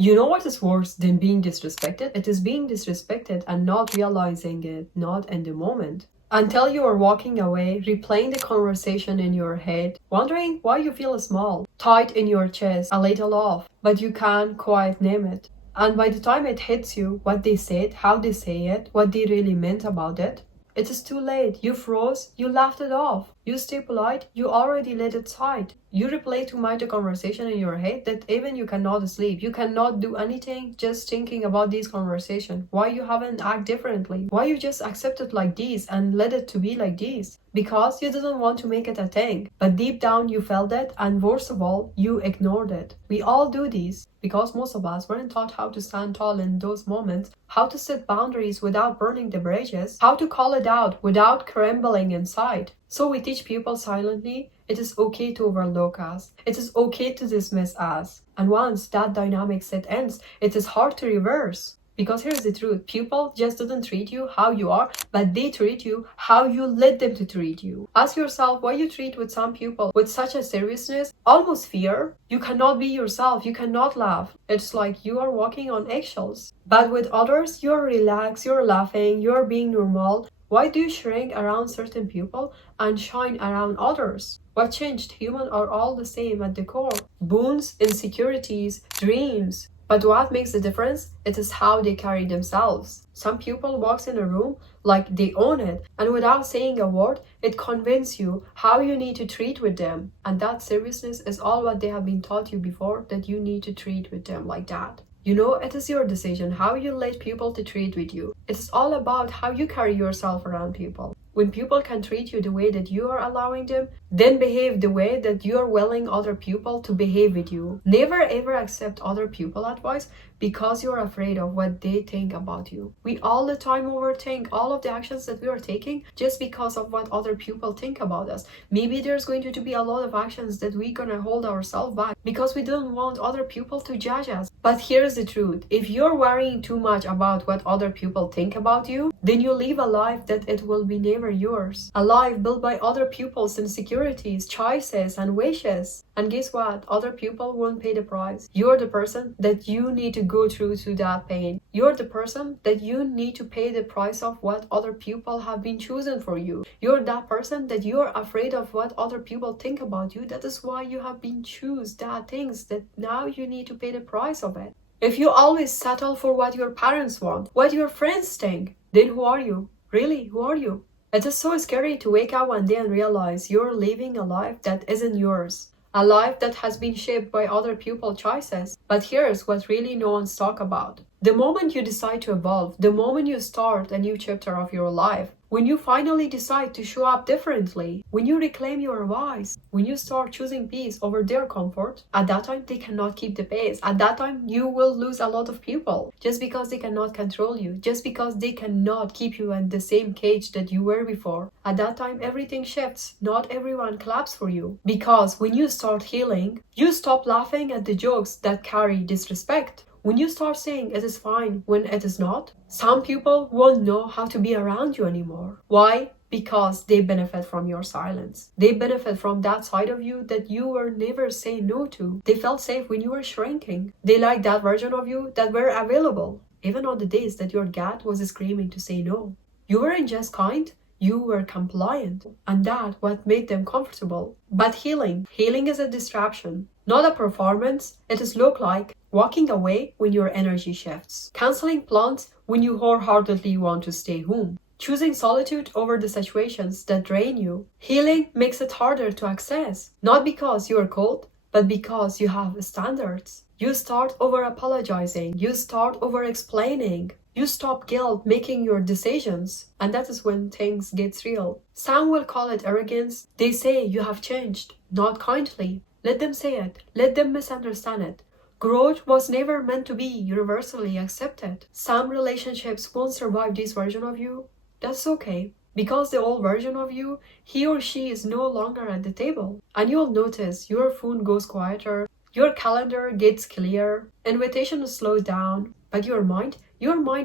You know what is worse than being disrespected? It is being disrespected and not realizing it, not in the moment. Until you are walking away, replaying the conversation in your head, wondering why you feel small, tight in your chest, a little off, but you can't quite name it. And by the time it hits you, what they said, how they say it, what they really meant about it is too late. You froze, you laughed it off. You stay polite, you already let it slide. You replay too much the conversation in your head that even you cannot sleep. You cannot do anything just thinking about this conversation. Why you haven't act differently? Why you just accept it like this and let it to be like this? Because you didn't want to make it a thing. But deep down you felt it, and worst of all, you ignored it. We all do this because most of us weren't taught how to stand tall in those moments, how to set boundaries without burning the bridges, how to call it out without crumbling inside. So we teach people silently it is okay to overlook us. It is okay to dismiss us. And once that dynamic set ends, it is hard to reverse. Because here's the truth, people just didn't treat you how you are, but they treat you how you let them to treat you. Ask yourself why you treat with some people with such a seriousness, almost fear. You cannot be yourself, you cannot laugh. It's like you are walking on eggshells. But with others, you're relaxed, you're laughing, you're being normal. Why do you shrink around certain people and shine around others? What changed? Humans are all the same at the core. Wounds, insecurities, dreams. But what makes the difference? It is how they carry themselves. Some people walks in a room like they own it, and without saying a word, it convinces you how you need to treat with them. And that seriousness is all what they have been taught you before, that you need to treat with them like that. You know, it is your decision how you let people to treat with you. It is all about how you carry yourself around people. When people can treat you the way that you are allowing them, then behave the way that you are willing other people to behave with you. Never ever accept other people advice because you're afraid of what they think about you. We all the time overthink all of the actions that we are taking just because of what other people think about us. Maybe there's going to be a lot of actions that we're gonna hold ourselves back because we don't want other people to judge us. But here's the truth, if you're worrying too much about what other people think about you, then you live a life that it will be never yours. A life built by other people's insecurities, choices, and wishes. And guess what? Other people won't pay the price. You're the person that you need to go through to that pain. You're the person that you need to pay the price of what other people have been chosen for you. You're that person that you're afraid of what other people think about you. That is why you have been choose that things that now you need to pay the price of it. If you always settle for what your parents want, what your friends think, then who are you? Really, who are you? It is so scary to wake up one day and realize you're living a life that isn't yours. A life that has been shaped by other people's choices. But here's what really no one's talk about. The moment you decide to evolve, the moment you start a new chapter of your life, when you finally decide to show up differently, when you reclaim your voice, when you start choosing peace over their comfort, at that time they cannot keep the pace. At that time you will lose a lot of people just because they cannot control you, just because they cannot keep you in the same cage that you were before. At that time everything shifts. Not everyone claps for you. Because when you start healing, you stop laughing at the jokes that carry disrespect. When you start saying it is fine when it is not, some people won't know how to be around you anymore. Why? Because they benefit from your silence. They benefit from that side of you that you were never saying no to. They felt safe when you were shrinking. They liked that version of you that were available, even on the days that your gut was screaming to say no. You weren't just kind, you were compliant, and that's what made them comfortable. But healing is a distraction, not a performance. It is look like walking away when your energy shifts, canceling plans when you wholeheartedly want to stay home, choosing solitude over the situations that drain you. Healing makes it harder to access, not because you are cold, but because you have standards. You start over apologizing, you start over explaining. You stop guilt making your decisions, and that is when things get real. Some will call it arrogance. They say you have changed, not kindly. Let them say it. Let them misunderstand it. Growth was never meant to be universally accepted. Some relationships won't survive this version of you. That's okay. Because the old version of you, he or she is no longer at the table. And you'll notice your phone goes quieter, your calendar gets clear, invitations slow down, but your mind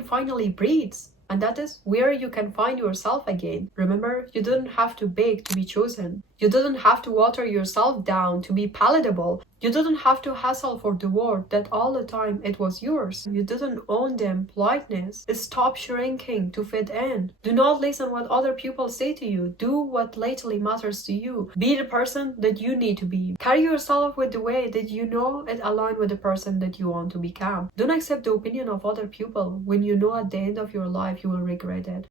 finally breathes. And that is where you can find yourself again. Remember, you didn't have to beg to be chosen. You You didn't have to water yourself down to be palatable. You didn't have to hassle for the word that all the time it was yours. You didn't own them. Politeness. Stop shrinking to fit in. Do not listen what other people say to you. Do what lately matters to you. Be the person that you need to be. Carry yourself with the way that you know it aligns with the person that you want to become. Don't accept the opinion of other people when you know at the end of your life you will regret it.